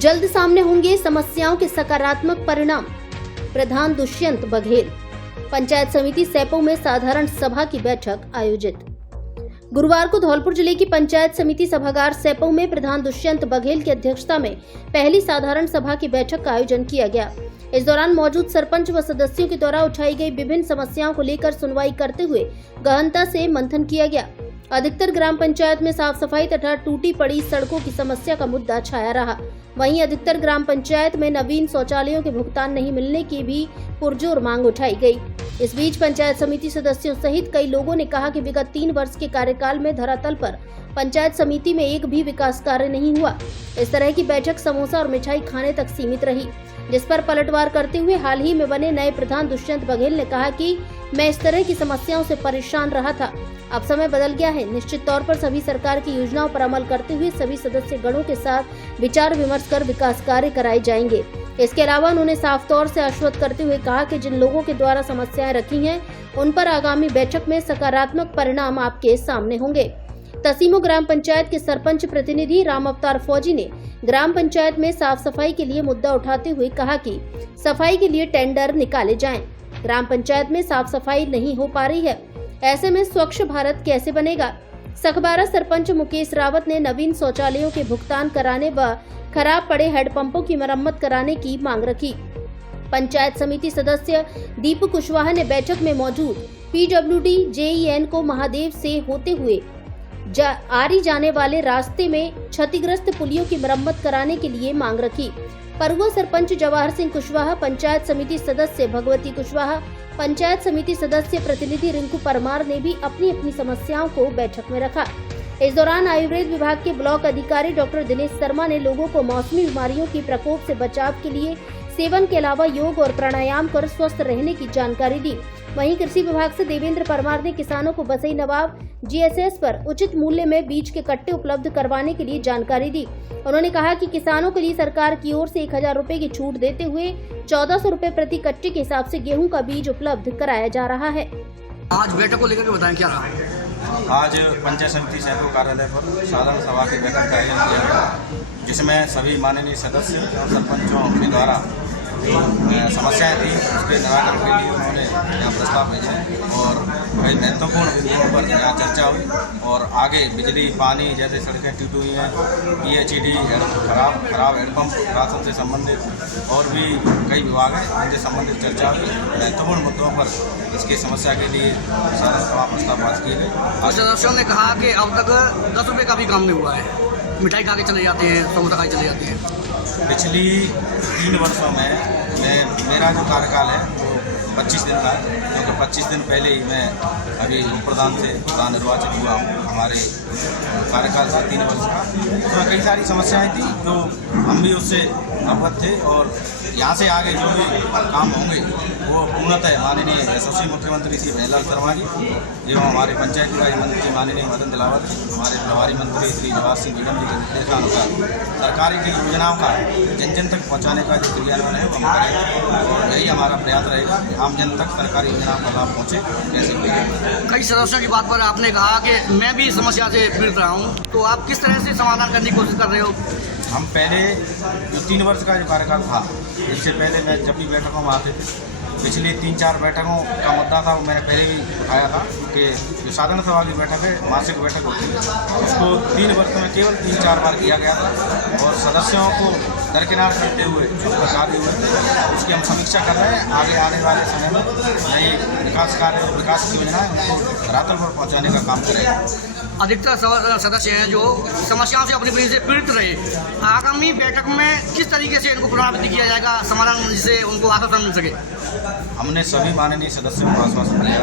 जल्द सामने होंगे समस्याओं के सकारात्मक परिणाम। प्रधान दुष्यंत बघेल। पंचायत समिति सैपो में साधारण सभा की बैठक आयोजित। गुरुवार को धौलपुर जिले की पंचायत समिति सभागार सैपो में प्रधान दुष्यंत बघेल की अध्यक्षता में पहली साधारण सभा की बैठक का आयोजन किया गया। इस दौरान मौजूद सरपंच व सदस्यों के द्वारा उठाई गई विभिन्न समस्याओं को लेकर सुनवाई करते हुए गहनता से मंथन किया गया। अधिकतर ग्राम पंचायत में साफ सफाई तथा टूटी पड़ी सड़कों की समस्या का मुद्दा छाया रहा। वहीं अधिकतर ग्राम पंचायत में नवीन शौचालयों के भुगतान नहीं मिलने की भी पुरजोर मांग उठाई गई। इस बीच पंचायत समिति सदस्यों सहित कई लोगों ने कहा कि विगत 3 वर्ष के कार्यकाल में धरातल पर पंचायत समिति में एक भी विकास कार्य नहीं हुआ। इस तरह की बैठक समोसा और मिठाई खाने तक सीमित रही, जिस पर पलटवार करते हुए हाल ही में बने नए प्रधान दुष्यंत बघेल ने कहा कि मैं इस तरह की समस्याओं से परेशान रहा था। अब समय बदल गया है। निश्चित तौर पर सभी सरकार की योजनाओं पर अमल करते हुए सभी सदस्य गणों के साथ विचार विमर्श कर विकास कार्य कराए जाएंगे। इसके अलावा उन्होंने साफ तौर से आश्वस्त करते हुए कहा कि जिन लोगों के द्वारा समस्याएं रखी हैं, उन पर आगामी बैठक में सकारात्मक परिणाम आपके सामने होंगे। तसीमो ग्राम पंचायत के सरपंच प्रतिनिधि राम अवतार फौजी ने ग्राम पंचायत में साफ सफाई के लिए मुद्दा उठाते हुए कहा कि सफाई के लिए टेंडर निकाले जाएं। ग्राम पंचायत में साफ सफाई नहीं हो पा रही है, ऐसे में स्वच्छ भारत कैसे बनेगा। सखबारा सरपंच मुकेश रावत ने नवीन शौचालयों के भुगतान कराने व खराब पड़े हेडपंपों की मरम्मत कराने की मांग रखी। पंचायत समिति सदस्य दीपक कुशवाहा ने बैठक में मौजूद PWD JEN को महादेव से होते हुए आरी जाने वाले रास्ते में क्षतिग्रस्त पुलियों की मरम्मत कराने के लिए मांग रखी। परुआ सरपंच जवाहर सिंह कुशवाहा, पंचायत समिति सदस्य भगवती कुशवाहा, पंचायत समिति सदस्य प्रतिनिधि रिंकू परमार ने भी अपनी अपनी समस्याओं को बैठक में रखा। इस दौरान आयुर्वेद विभाग के ब्लॉक अधिकारी डॉक्टर दिनेश शर्मा ने लोगों को मौसमी बीमारियों की प्रकोप से बचाव के लिए सेवन के अलावा योग और प्राणायाम कर स्वस्थ रहने की जानकारी दी। वहीं कृषि विभाग से देवेंद्र परमार ने किसानों को बसई नवाब GSS पर उचित मूल्य में बीज के कट्टे उपलब्ध करवाने के लिए जानकारी दी। उन्होंने कहा कि किसानों के लिए सरकार की ओर से 1000 रुपए की छूट देते हुए 1400 रुपए प्रति कट्टे के हिसाब से गेहूं का बीज उपलब्ध कराया जा रहा है। आज बैठक को लेकर के बताएं क्या रहा? आज पंचायत समिति सैपो कार्यालय पर साधारण सभा की बैठक का आयोजन किया गया, जिसमें सभी माननीय सदस्य और सरपंचों के द्वारा समस्याएं थी, उसके निराकरण के लिए उन्होंने यहाँ प्रस्ताव भेजा और कई महत्वपूर्ण बिंदुओं पर यहाँ चर्चा हुई और आगे बिजली, पानी जैसे सड़कें टूटी हुई हैं, PHED, खराब हेडपम्प, राशन से संबंधित और भी कई विभाग हैं, उनसे संबंधित चर्चा हुई। महत्वपूर्ण मुद्दों पर इसकी समस्या के लिए साधारण सभा प्रस्ताव पास किए गए। सदस्यों ने कहा कि अब तक 10 रुपये का भी काम नहीं हुआ है, मिठाई खा के चले जाते हैं, समोसा खा के चले जाते हैं। पिछली 3 वर्षों में मेरा जो कार्यकाल है वो 25 दिन का है, क्योंकि 25 दिन पहले ही मैं अभी प्रधान निर्वाचित हुआ हूँ। हमारे कार्यकाल से 3 वर्ष का तो कई सारी समस्याएं थी, तो हम भी उससे अवगत थे और यहाँ से आगे जो भी काम होंगे वो पूर्णतः माननीय यशस्वी मुख्यमंत्री श्री भजनलाल शर्मा जी एवं हमारे पंचायती राज मंत्री माननीय मदन दिलावर, हमारे प्रभारी मंत्री श्री जवाहर सिंह निगम जी के निर्देशानुसार सरकारी की योजनाओं का जन जन तक पहुँचाने का जो क्रियान्वयन है वो हम करेंगे और यही हमारा प्रयास रहेगा कि आम जन तक सरकारी योजनाओं का लाभ पहुँचे। कैसे कई सदस्यों की बात पर आपने कहा कि मैं भी समस्या से पीड़ित रहा हूँ, तो आप किस तरह से समाधान करने की कोशिश कर रहे हो? हम पहले जो 3 वर्ष का जो कार्यकाल था, इससे पहले मैं जब भी बैठकों में आते थे, पिछली 3-4 बैठकों का मुद्दा था वो मैंने पहले भी उठाया था कि जो साधारण सभा की बैठक है, मासिक बैठक होती है, उसको 3 वर्ष में केवल 3-4 बार किया गया था और सदस्यों को दरकिनार करते हुए जो कार्य हुए थे उसकी हम समीक्षा कर रहे हैं। आगे आने वाले समय में नई विकास कार्य और विकास की योजनाएं उनको धरातल पर पहुँचाने का काम करेंगे। अधिकतर सदस्य हैं जो समस्याओं से अपनी वजह से पीड़ित रहे, आगामी बैठक में किस तरीके से इनको पुनरावृत्ति किया जाएगा समाधान, जिससे उनको आश्वासन मिल सके? हमने सभी माननीय सदस्यों को आश्वासन दिया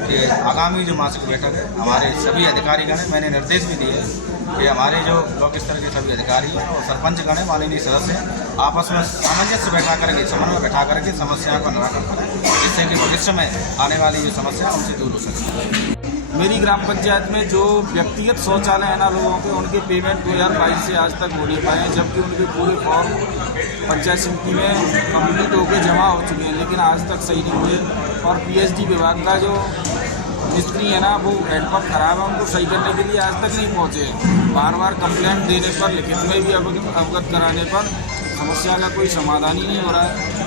कि आगामी जो मासिक बैठक है हमारे सभी अधिकारीगण हैं, मैंने निर्देश भी दिए कि हमारे जो ब्लॉक स्तर के सभी अधिकारी हैं और सरपंचगण हैं, माननीय सदस्य हैं, आपस में सामंजस्य बैठा करके समन्वय बैठा करके समस्याओं का निराकरण करें, जिससे कि भविष्य में आने वाली जो समस्या उनसे दूर हो सके। मेरी ग्राम पंचायत में जो व्यक्तिगत शौचालय है ना लोगों के, उनके पेमेंट 2022 से आज तक हो नहीं पाए हैं, जबकि उनके पूरे फॉर्म पंचायत समिति में कंप्लीट होकर जमा हो चुके हैं, लेकिन आज तक सही नहीं हुए। और PhD विभाग का जो मिस्त्री है ना, वो हैंडपम्प खराब है, उनको सही करने के लिए आज तक नहीं पहुँचे। बार बार कंप्लेंट देने पर, लिखित में भी अवगत कराने पर समस्या का कोई समाधान ही नहीं हो रहा है।